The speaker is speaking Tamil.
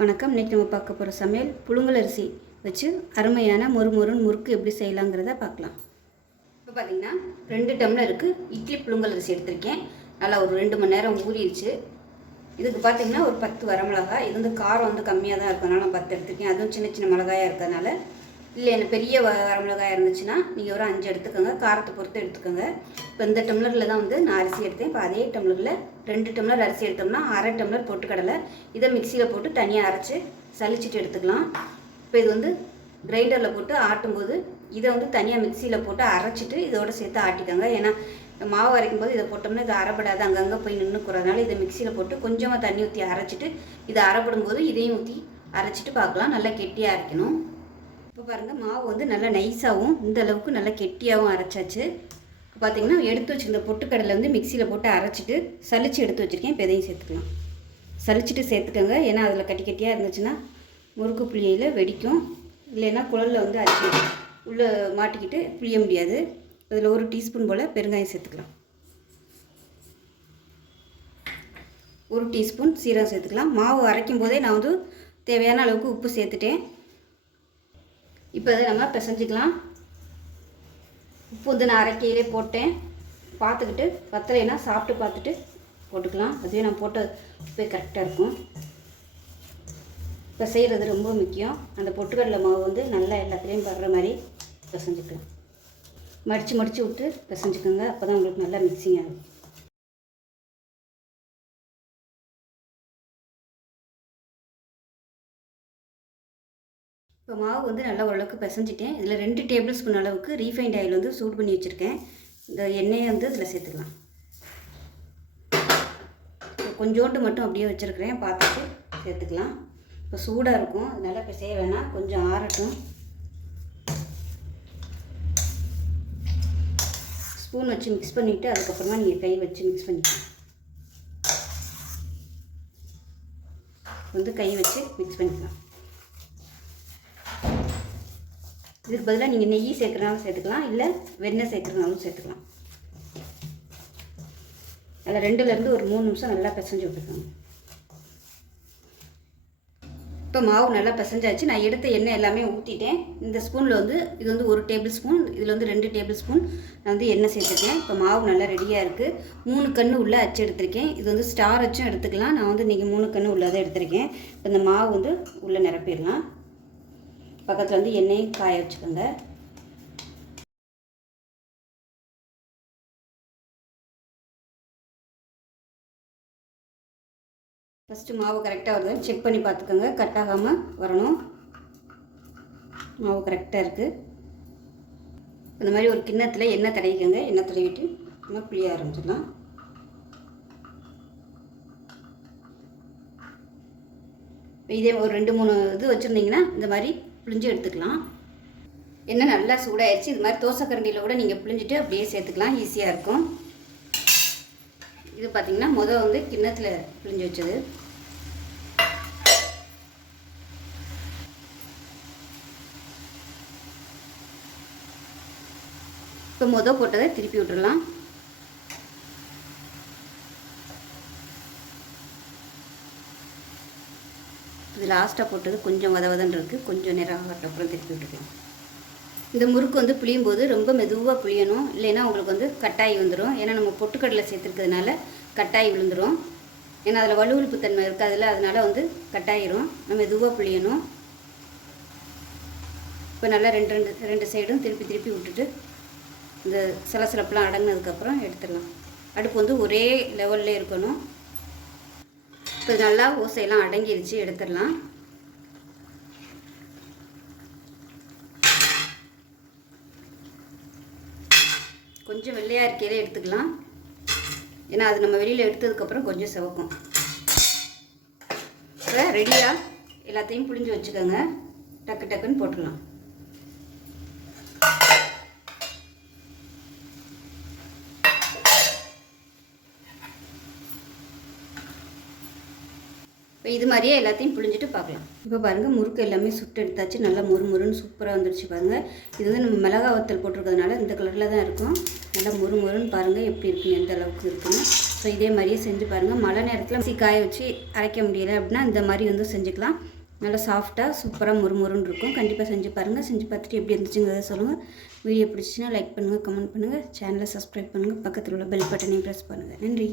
வணக்கம். இன்றைக்கி நம்ம பார்க்க போகிற சமையல் புழுங்கல் அரிசி வச்சு அருமையான முறுக்கு எப்படி செய்யலாங்கிறத பார்க்கலாம். இப்போ பார்த்திங்கன்னா 2 டம்ளருக்கு இட்லி புழுங்கல் அரிசி எடுத்திருக்கேன். நல்லா ஒரு 2 மணி நேரம் ஊறிடுச்சு. இதுக்கு பார்த்திங்கன்னா ஒரு 10 வரமிளகாய். இது காரம் கம்மியாக தான் இருக்கிறதுனால நான் 10 எடுத்திருக்கேன். அதுவும் சின்ன சின்ன மிளகாயாக இருக்கிறதுனால. இல்லை எனக்கு பெரிய வரமிளகாய் இருந்துச்சுன்னா நீங்கள் ஒரு 5 எடுத்துக்கோங்க. காரத்தை பொறுத்து எடுத்துக்கோங்க. இப்போ இந்த டம்ளரில் தான் நான் அரிசி எடுத்தேன். இப்போ அதே டம்ளரில் 2 டம்ளர் அரிசி எடுத்தோம்னா 1/2 டம்ளர் பொட்டுக்கடலை. இதை மிக்சியில் போட்டு தனியாக அரைச்சி சலிச்சிட்டு எடுத்துக்கலாம். இப்போ இது கிரைண்டரில் போட்டு ஆட்டும்போது இதை தனியாக மிக்சியில் போட்டு அரைச்சிட்டு இதோடு சேர்த்து ஆட்டிக்கோங்க. ஏன்னா மாவு அரைக்கும் போது இதை போட்டோம்னா இது அரைப்படாது, அங்கங்கே போய் நின்றுக்கிறதுனால இதை மிக்சியில் போட்டு கொஞ்சமாக தண்ணி ஊற்றி அரைச்சிட்டு இதை அரைப்படும் போது இதையும் ஊற்றி அரைச்சிட்டு பார்க்கலாம். நல்லா கெட்டியாக அரைக்கணும். இப்போ பாருங்கள், மாவு நல்லா நைஸாகவும் இந்த அளவுக்கு நல்லா கெட்டியாகவும் அரைச்சாச்சு. இப்போ பார்த்திங்கன்னா எடுத்து வச்சுருந்த பொட்டுக்கடலை மிக்சியில் போட்டு அரைச்சிட்டு சலிச்சு எடுத்து வச்சுருக்கேன். இப்போ இதையும் சேர்த்துக்கலாம். சலிச்சுட்டு சேர்த்துக்கோங்க. ஏன்னா அதில் கட்டி கட்டியாக இருந்துச்சுன்னா முறுக்கு புளியில் வெடிக்கும். இல்லைன்னா குழலில் அரிசி உள்ளே மாட்டிக்கிட்டு புளிய முடியாது. அதில் 1 டீஸ்பூன் போல் பெருங்காயம் சேர்த்துக்கலாம். 1 டீஸ்பூன் சீரகம் சேர்த்துக்கலாம். மாவு அரைக்கும் போதே நான் தேவையான அளவுக்கு உப்பு சேர்த்துட்டேன். இப்போ அதை நம்ம பிசைஞ்சிக்கலாம். உப்பு நான் அரைக்கையிலே போட்டேன். பார்த்துக்கிட்டு பத்தலைன்னா சாப்பிட்டு பார்த்துட்டு போட்டுக்கலாம். அதுவே நான் போட்ட உப்பே கரெக்டாக இருக்கும். இப்போ செய்கிறது ரொம்ப முக்கியம். அந்த பொட்டுக்கடலை மாவு நல்லா எல்லாத்துலேயும் படுற மாதிரி பிசைஞ்சிக்கலாம். மடித்து விட்டு பிசைஞ்சிக்கோங்க. அப்போ தான் உங்களுக்கு நல்லா மிக்சிங் ஆகும். இப்போ மாவு நல்லா ஓரளவுக்கு பிசைஞ்சிட்டேன். இதில் 2 டேபிள் ஸ்பூன் அளவுக்கு ரீஃபைண்ட் ஆயில் சூடு பண்ணி வச்சுருக்கேன். இந்த எண்ணெயை இதில் சேர்த்துக்கலாம். கொஞ்சோண்டு மட்டும் அப்படியே வச்சுருக்கிறேன், பார்த்துட்டு சேர்த்துக்கலாம். இப்போ சூடாக இருக்கும், அதனால் இப்போ செய்ய வேணாம், கொஞ்சம் ஆறட்டும். ஸ்பூன் வச்சு மிக்ஸ் பண்ணிவிட்டு அதுக்கப்புறமா நீங்கள் கை வச்சு மிக்ஸ் பண்ணிக்கலாம். கை வச்சு மிக்ஸ் பண்ணிக்கலாம். இதுக்கு பதிலாக நீங்கள் நெய் சேர்க்குறனாலும் சேர்த்துக்கலாம், இல்லை வெண்ணெய் சேர்க்குறனாலும் சேர்த்துக்கலாம். அதில் 2லேருந்து ஒரு 3 நிமிஷம் நல்லா பிசைஞ்சு விட்டுருக்காங்க. இப்போ மாவு நல்லா பிசைஞ்சாச்சு. நான் எடுத்த எண்ணெய் எல்லாமே ஊற்றிட்டேன். இந்த ஸ்பூனில் இது 1 டேபிள் ஸ்பூன், இதில் 2 டேபிள் ஸ்பூன் நான் எண்ணெய் சேர்த்துருக்கேன். இப்போ மாவு நல்லா ரெடியாக இருக்குது. 3 கன்று உள்ளே அச்சு எடுத்திருக்கேன். இது ஸ்டார் அச்சும் எடுத்துக்கலாம். நான் இன்றைக்கி 3 கன்று உள்ளதை எடுத்திருக்கேன். இப்போ இந்த மாவு உள்ளே நிரப்பிடலாம். பக்கத்தில் எண்ணெயும் காய வச்சுக்கோங்க. ஃபஸ்ட்டு மாவு கரெக்டாக வருது செக் பண்ணி பார்த்துக்கோங்க. கட் ஆகாமல் வரணும். மாவு கரெக்டாக இருக்குது. இந்த மாதிரி ஒரு கிண்ணத்தில் எண்ணெய் தடவிக்கோங்க. எண்ணெய் தடவிட்டு நம்ம புளிய ஆரம்பிச்சிடலாம். இப்போ இதே ஒரு 2-3 இது வச்சுருந்தீங்கன்னா இந்த மாதிரி புளிஞ்சு எடுத்துக்கலாம். எண்ணெய் நல்லா சூடாகிடுச்சு. இது மாதிரி தோசை கரண்டியில் கூட நீங்கள் புளிஞ்சிட்டு அப்படியே சேர்த்துக்கலாம். ஈஸியாக இருக்கும். இது பார்த்திங்கன்னா கிண்ணத்தில் புளிஞ்சு வச்சது. இப்போ போட்டதை திருப்பி விட்டுடலாம். இது லாஸ்ட்டாக போட்டது கொஞ்சம் வதவதன்னு இருக்குது. கொஞ்சம் நேரம் ஆகட்டப்புறம் திருப்பி விட்டுருக்கேன். இந்த முறுக்கு புளியும் போது ரொம்ப மெதுவாக புளியணும், இல்லைன்னா உங்களுக்கு கட்டாயி வந்துடும். ஏன்னா நம்ம பொட்டுக்கடலை சேர்த்துருக்கிறதுனால கட்டாயி விழுந்துடும். ஏன்னா அதில் வலுவழுப்பு தன்மை இருக்காதுல்ல, அதனால் கட்டாயிரும். நம்ம மெதுவாக புளியணும். இப்போ நல்லா ரெண்டு சைடும் திருப்பி விட்டுட்டு இந்த சிலசிலப்பெலாம் அடங்கினதுக்கப்புறம் எடுத்துடலாம். அடுப்பு ஒரே லெவலில் இருக்கணும். இப்போ நல்லா ஓசையெல்லாம் அடங்கிருச்சு, எடுத்துடலாம். கொஞ்சம் வெள்ளையாக இருக்கையிலே எடுத்துக்கலாம். ஏன்னா அது நம்ம வெளியில் எடுத்ததுக்கப்புறம் கொஞ்சம் சிவக்கும். இப்போ ரெடியாக எல்லாத்தையும் புளிஞ்சு வச்சுக்கோங்க. டக்குன்னு போட்டுடலாம். இப்போ இது மாதிரியே எல்லாத்தையும் புழிஞ்சிட்டு பார்க்கலாம். இப்போ பாருங்கள் முறுக்கு எல்லாமே சுட்டு எடுத்தாச்சு. நல்லா முறுமுறுன்னு சூப்பராக வந்துடுச்சு பாருங்கள். இது வந்து நம்ம மிளகா வத்தல் போட்டிருக்கிறதுனால இந்த கலரில் தான் இருக்கும். நல்லா முறுமுறுன்னு பாருங்கள் எப்படி இருக்குன்னு, எந்த அளவுக்கு இருக்குன்னு. ஸோ இதே மாதிரியே செஞ்சு பாருங்கள். மழை நேரத்தில் மிக்ஸி காய வச்சு அரைக்க முடியலை அப்படின்னா இந்த மாதிரி வந்து செஞ்சுக்கலாம். நல்லா சாஃப்டாக சூப்பராக முறுமுறுன்னு இருக்கும். கண்டிப்பாக செஞ்சு பாருங்கள். செஞ்சு பார்த்துட்டு எப்படி இருந்துச்சுங்கிறத சொல்லுங்கள். வீடியோ பிடிச்சிச்சின்னா லைக் பண்ணுங்கள், கமெண்ட் பண்ணுங்கள், சேனலை சப்ஸ்கிரைப் பண்ணுங்கள், பக்கத்தில் உள்ள பெல் பட்டனையும் ப்ரெஸ் பண்ணுங்கள். நன்றி.